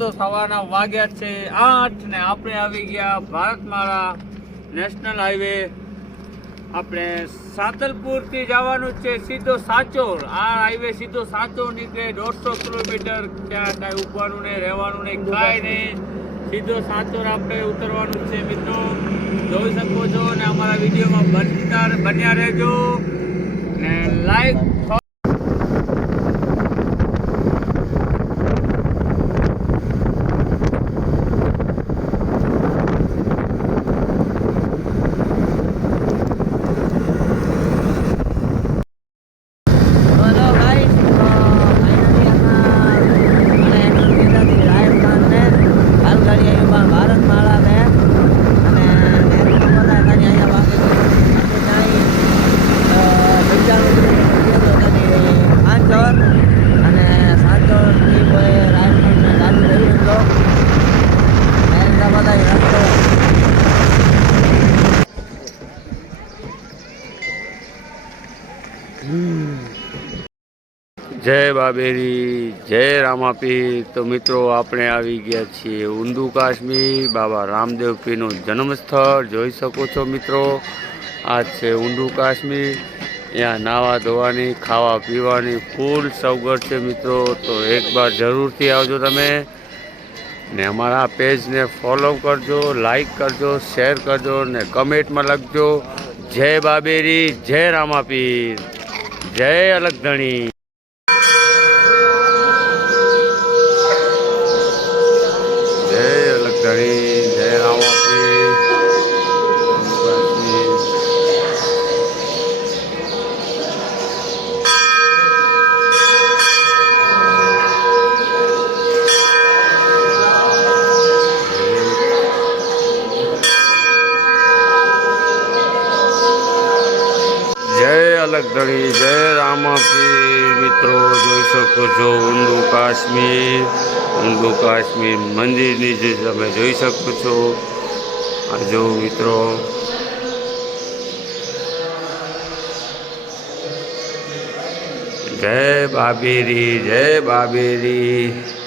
તો સવારના વાગ્યા છે. આઠ ને આપણે આવી ગયા ભારતમાળા નેશનલ હાઈવે. આપણે સાતલપુરથી જવાનું છે સીધો સાચોર આ હાઈવે સીધો સાચોર નીકળે, દોઢસો કિલોમીટર ત્યાં કાંઈ ઉભવાનું નહીં, રહેવાનું નહીં, કાંઈ નહીં. સીધો સાચોર આપણે ઉતરવાનું છે. મિત્રો, જોઈ શકો છો ને અમારા વિડીયોમાં બનતા બન્યા રહેજો. ને લાઈક હેલો ગાઈસ ફાઇનલી આમાં મને એનું કીધાથી રાજસ્થાન ને હાલગાડી આવ્યું ભારત માળા ને અને નેટ બધા ખાલી અહીંયા વાગે પંચાણું કિલોમીટર પાંચોર અને સાતોરથી કોઈ રાજસ્થાન ને ચાલુ રહ્યું તો મેરેન્દ્ર બધા રસ્તો જય જય રામાપીર. તો મિત્રો, આપણે આવી ગયા છીએ ઊંધુ કાશ્મીર. બાબા રામદેવ પીરનું જન્મસ્થળ. જોઈ શકો છો મિત્રો, આ છે ઊંધુ કાશ્મીર. ત્યાં નાવા ધોવાની, ખાવા પીવાની ફૂલ સવગડ છે મિત્રો. તો એકવાર જરૂરથી આવજો તમે. ને અમારા પેજને ફોલો કરજો, લાઈક કરજો, શેર કરજો ને કમેન્ટમાં લખજો. જય બાબેરી, જય રામાપીર. જય અલગધણી. જય જય રામાપીર મિત્રો, જોઈ શકો છો ઊંડું કાશ્મીર. ઊંડું કાશ્મીર મંદિરની જે તમે જોઈ શકો છો. આ જો મિત્રો. જય બાબેરી જય બાબેરી.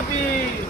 જય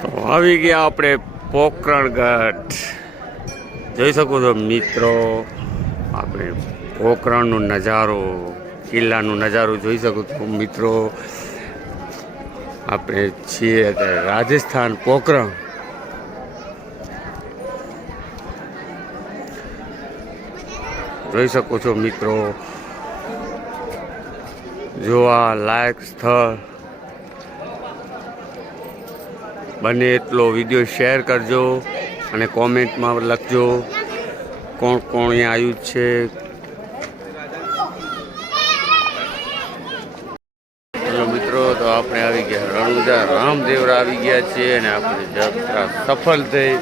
આવી ગયા આપણે પોકરણગઢ જોઈ શકો છો મિત્રો, આપણે પોકરણનો નજારો, કિલ્લાનો નજારો જોઈ શકો છો મિત્રો. આપણે છીએ અત્યારે રાજસ્થાન પોકરણ જોઈ શકો છો મિત્રો. જોવા લાયક સ્થળ. બને એટલો વીડિયો શેર કરજો અને કોમેન્ટમાં લખજો કોણ કોણ અહીંયા આવ્યું છે. મિત્રો, તો આપણે આવી ગયા. રણુજા રામદેવરા આવી ગયા છીએ અને આપણે યાત્રા સફળ થઈ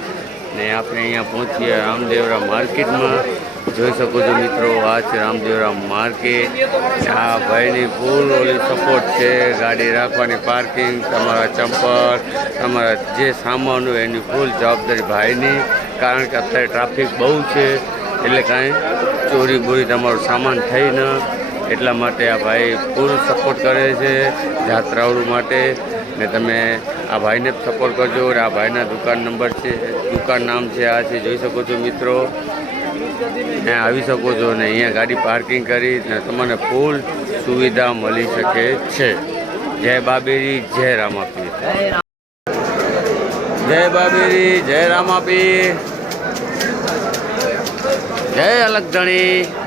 ને આપણે અહીંયા પહોંચીએ રામદેવરા માર્કેટમાં. જોઈ શકો છો મિત્રો, આ છે રામદેવરામ માર્કેટ. આ ભાઈની ફૂલ ઓલી સપોર્ટ છે, ગાડી રાખવાની પાર્કિંગ તમારા ચંપલ, તમારા જે સામાન હોય એની ફૂલ જવાબદારી ભાઈની. કારણ કે અત્યારે ટ્રાફિક બહુ છે, એટલે કાંઈ ચોરી બોરી તમારો સામાન થઈ ન, એટલા માટે આ ભાઈ ફૂલ સપોર્ટ કરે છે જાત્રાળુ માટે. ને તમે આ ભાઈને સપોર્ટ કરજો. આ ભાઈના દુકાન નંબર છે, દુકાન નામ છે, આ છે, જોઈ શકો છો મિત્રો. ત્યાં આવી શકો છો ને અહીંયા ગાડી પાર્કિંગ કરી ને તમને ફૂલ સુવિધા મળી શકે છે. જય બાબેરી, જય રામાપીર. જય બાબેરી, જય રામાપીર. જય અલગધણી જય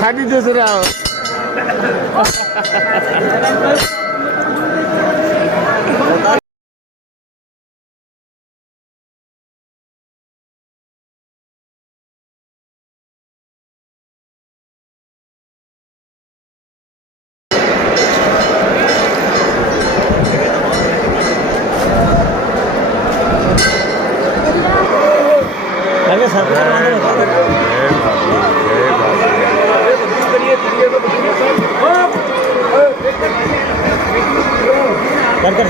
ছাড়ি দিয়েছে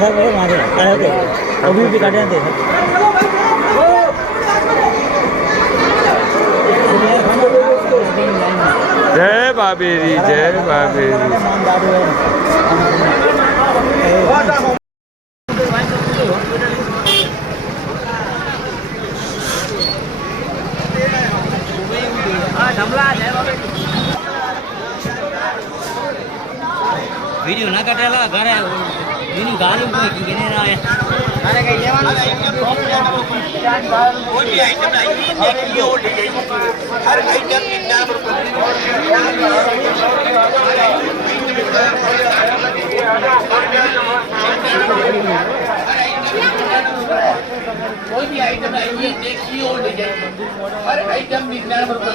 सर बोलो वहाँ से खड़े होते अभी भी काटे जाते जय बाबेरी जय बाबेरी ગાલી કોઈ કી ગને ના આને કઈ લેવાનું ઓલી આઈટમ આઈ ને કી ઓલી ગઈ. હર આઈટમની નામ કોઈ બી આઈટમ આવી ને કી ઓલી ગઈ. હર આઈટમની નામ પર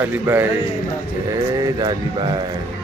દાલીબાઈ જય દાલીબાઈ